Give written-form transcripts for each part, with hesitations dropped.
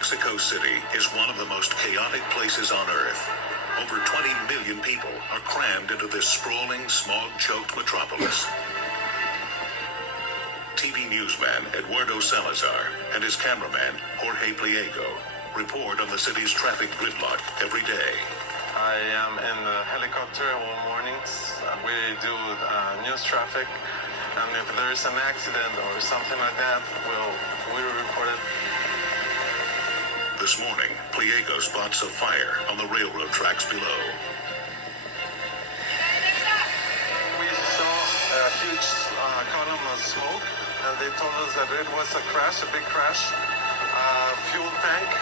Mexico City is one of the most chaotic places on Earth. Over 20 million people are crammed into this sprawling, smog-choked metropolis. TV newsman Eduardo Salazar and his cameraman Jorge Pliego report on the city's traffic gridlock every day. I am in the helicopter all mornings. We do news traffic, and if there is an accident or something like that, we will report it. This morning, Pliego spots a fire on the railroad tracks below. We saw a huge column of smoke, and they told us that it was a crash, a big crash. Fuel tank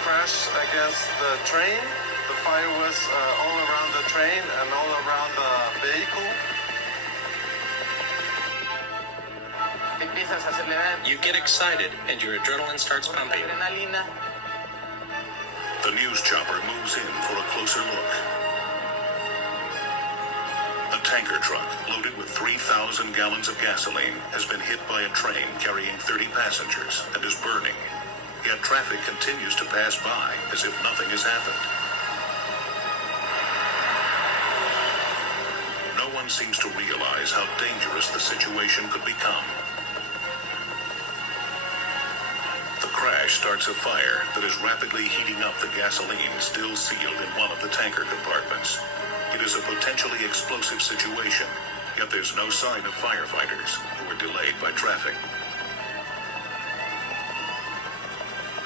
crashed against the train. The fire was all around the train and all around the vehicle. You get excited and your adrenaline starts pumping. The news chopper moves in for a closer look. A tanker truck loaded with 3,000 gallons of gasoline has been hit by a train carrying 30 passengers and is burning. Yet traffic continues to pass by as if nothing has happened. No one seems to realize how dangerous the situation could become. The crash starts a fire that is rapidly heating up the gasoline still sealed in one of the tanker compartments. It is a potentially explosive situation, yet there's no sign of firefighters who were delayed by traffic.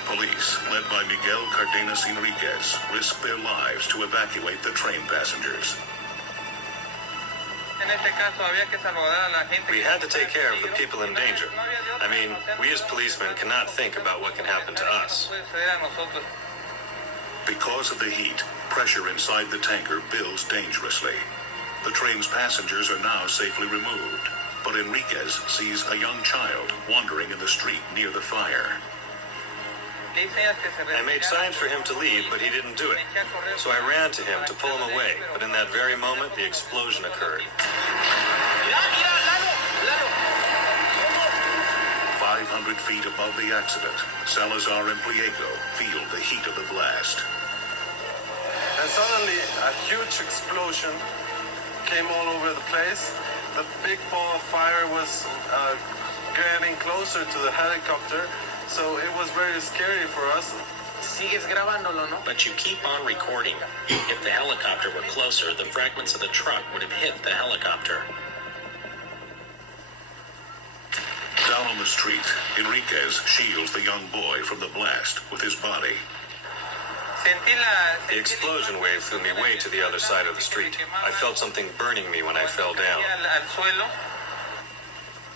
Police, led by Miguel Cardenas Enriquez, risk their lives to evacuate the train passengers. We had to take care of the people in danger. I mean, we as policemen cannot think about what can happen to us. Because of the heat, pressure inside the tanker builds dangerously. The train's passengers are now safely removed, but Enriquez sees a young child wandering in the street near the fire. I made signs for him to leave, but he didn't do it. So I ran to him to pull him away, but in that very moment, the explosion occurred. 500 feet above the accident, Salazar and Pliego feel the heat of the blast. And suddenly, a huge explosion came all over the place. The big ball of fire was getting closer to the helicopter. So it was very scary for us. But you keep on recording. If the helicopter were closer, the fragments of the truck would have hit the helicopter. Down on the street, Enriquez shields the young boy from the blast with his body. The explosion wave threw me way to the other side of the street. I felt something burning me when I fell down.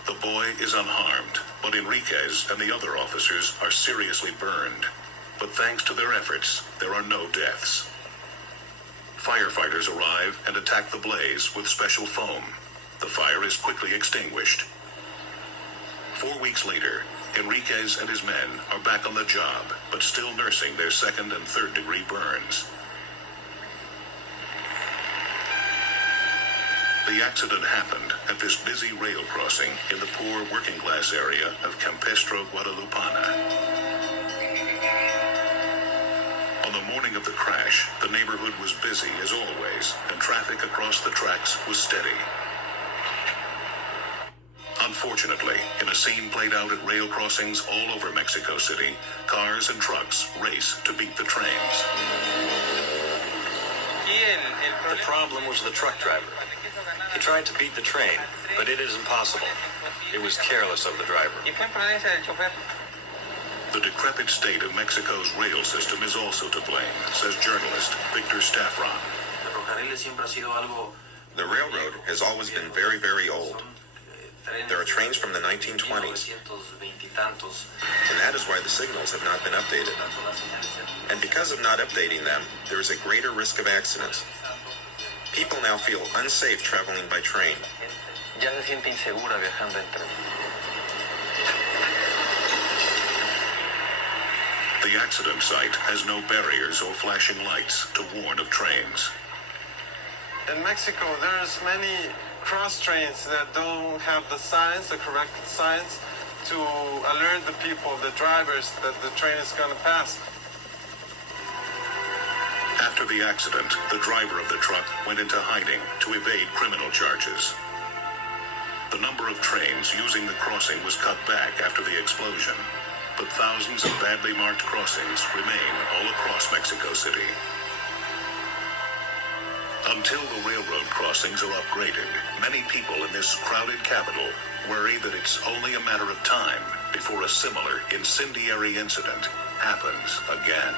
The boy is unharmed, but Enriquez and the other officers are seriously burned. But thanks to their efforts, there are no deaths. Firefighters arrive and attack the blaze with special foam. The fire is quickly extinguished. 4 weeks later, Enriquez and his men are back on the job, but still nursing their second and third degree burns. The accident happened at this busy rail crossing in the poor working class area of Campestro Guadalupana. On the morning of the crash, the neighborhood was busy as always, and traffic across the tracks was steady. Unfortunately, in a scene played out at rail crossings all over Mexico City, cars and trucks race to beat the trains. The problem was the truck driver. He tried to beat the train, but it is impossible. It was careless of the driver. The decrepit state of Mexico's rail system is also to blame, says journalist Victor Staffron. The railroad has always been very, very old. There are trains from the 1920s, and that is why the signals have not been updated. And because of not updating them, there is a greater risk of accidents. People now feel unsafe traveling by train. The accident site has no barriers or flashing lights to warn of trains. In Mexico, there's many cross trains that don't have the signs, the correct signs, to alert the people, the drivers, that the train is going to pass. After the accident, the driver of the truck went into hiding to evade criminal charges. The number of trains using the crossing was cut back after the explosion, but thousands of badly marked crossings remain all across Mexico City. Until the railroad crossings are upgraded, many people in this crowded capital worry that it's only a matter of time before a similar incendiary incident happens again.